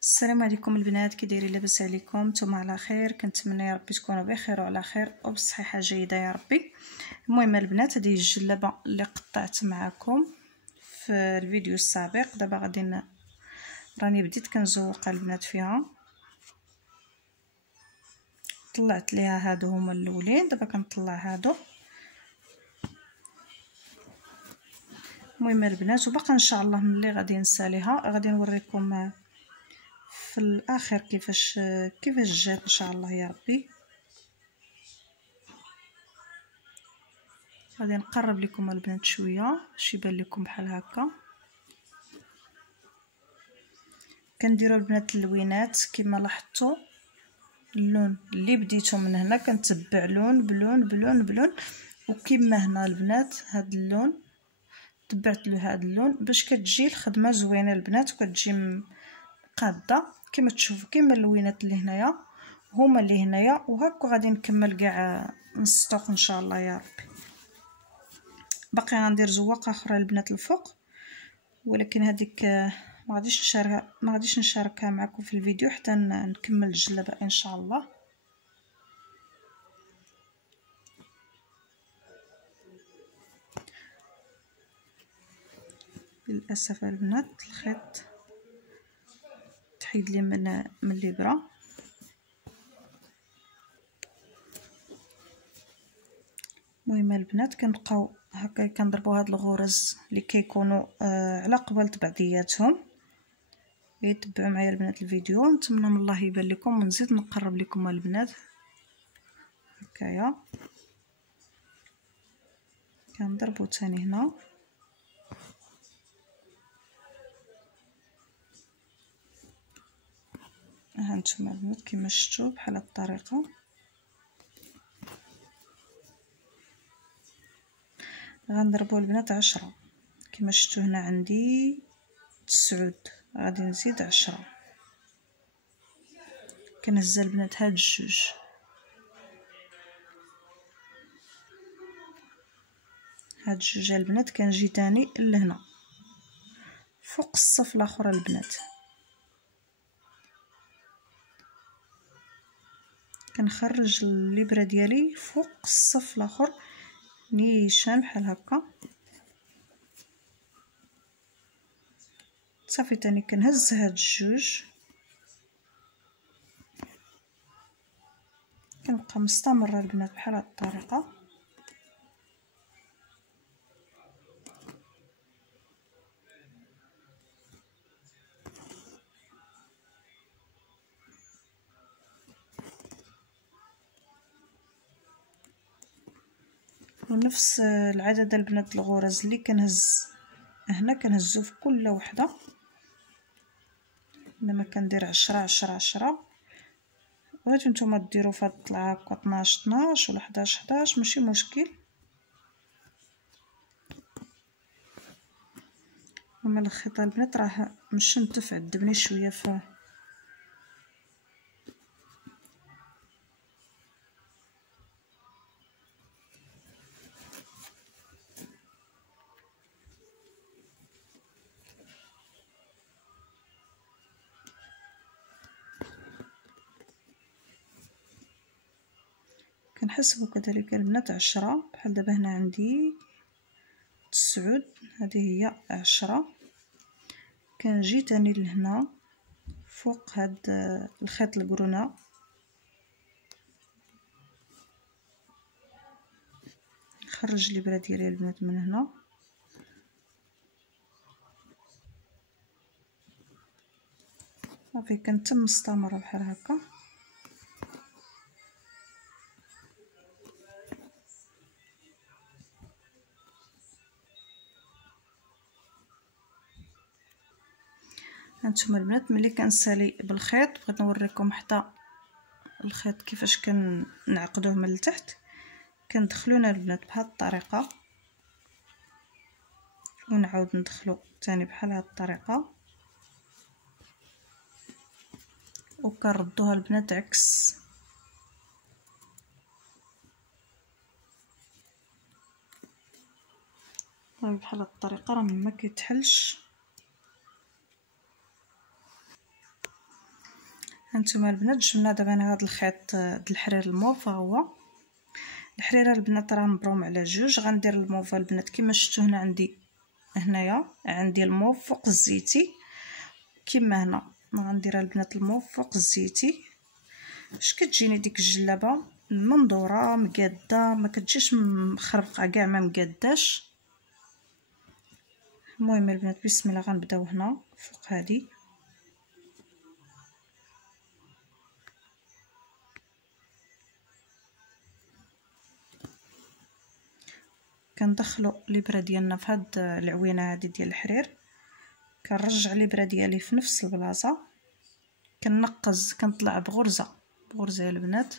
السلام عليكم البنات، كي دايرين؟ لاباس عليكم؟ نتوما على خير؟ كنتمنى يا ربي تكونوا بخير وعلى خير وبصحه جيده يا ربي. المهم البنات، هذه الجلابه اللي قطعت معكم في الفيديو السابق. دابا غادي راني بديت كنزوق البنات فيها. طلعت ليها هادو هما الاولين، دابا كنطلع هادو. المهم البنات، وباقا ان شاء الله ملي غادي نساليها غادي نوريكم في الاخر كيفاش جات ان شاء الله يا ربي. غادي نقرب لكم البنات شويه باش يبان لكم بحال هكا. كنديروا البنات اللوينات كما لاحظتوا. اللون اللي بديتو من هنا كنتبع لون بلون بلون بلون، وكما هنا البنات هاد اللون تبعت له هاد اللون باش كتجي الخدمه زوينه البنات، وكتجي قاده كما تشوفوا. كما اللوينات اللي هنايا هما اللي هنايا، وهكا غادي نكمل كاع نسطوق ان شاء الله يا ربي. باقي غندير زواقه اخرى البنات الفوق، ولكن هذيك ما غاديش نشاركها معكم في الفيديو حتى نكمل الجلابه ان شاء الله. للاسف البنات الخيط تحيد لي من الابره. المهم البنات كنبقاو هكا كنضربوا هاد الغرز اللي كيكونوا على قبل بعضياتهم. يتبعوا معايا البنات الفيديو، نتمنى من الله يبان لكم ونزيد نقرب لكم البنات. هكايا كنضربوا ثاني هنا. ها نتوما البنات كما شفتوا بحال هاد الطريقه. غنضربوا البنات 10 كما شفتوا. هنا عندي 9، غادي نزيد 10. كنهز البنات هاد الجوج. هاد الجوج البنات كنجي تاني لهنا فوق الصف الاخر البنات. كنخرج الابره ديالي فوق الصف الاخر نيشان بحال هكا. صافي تاني كنهز هاد الجوج، كنبقى مستمره البنات بحال هاد الطريقه. ونفس العدد البنات الغرز اللي كنهز هنا كنهزو في كل وحده. لما كندير 10 10 10 بغيتو نتوما ديروا في هاد الطلعه هكا 12 12 ولا 11 11 ماشي مشكل. اما الخيط البنات راه مشنتف عذبني شويه في كنحسبوا كذلك البنات 10. بحال دابا هنا عندي 9، هذه هي 10. كنجي تاني لهنا فوق هاد الخيط القرونه، نخرج الابره ديالي البنات من هنا. صافي كنتم مستمره بحال هكا. هانتوما البنات ملي كنسالي بالخيط بغيت نوريكم حتى الخيط كيفاش كنعقدوه من التحت. كندخلونا البنات بهذه الطريقه ونعاود ندخلو ثاني بحال هذه الطريقه، وكنردوها البنات عكس. بحال هذه الطريقه راه ما كيتحلش. هانتوما البنات جبنا دابا انا هذا الخيط د الحرير الموف. ها هو الحريره البنات راه مبروم على جوج. غندير الموف البنات كما شفتوا هنا عندي، هنايا عندي الموف فوق الزيتي كما هنا. غندير البنات الموف فوق الزيتي باش كتجيني ديك الجلابه منظوره مقاده، ما كتجيش مخربقه كاع، ما مقاداش. المهم البنات بسم الله غنبداو هنا فوق هذه. كندخلوا الابره ديالنا في هاد العوينه هذه ديال الحرير، كنرجع الابره ديالي في نفس البلاصه، كننقز كنطلع بغرزه البنات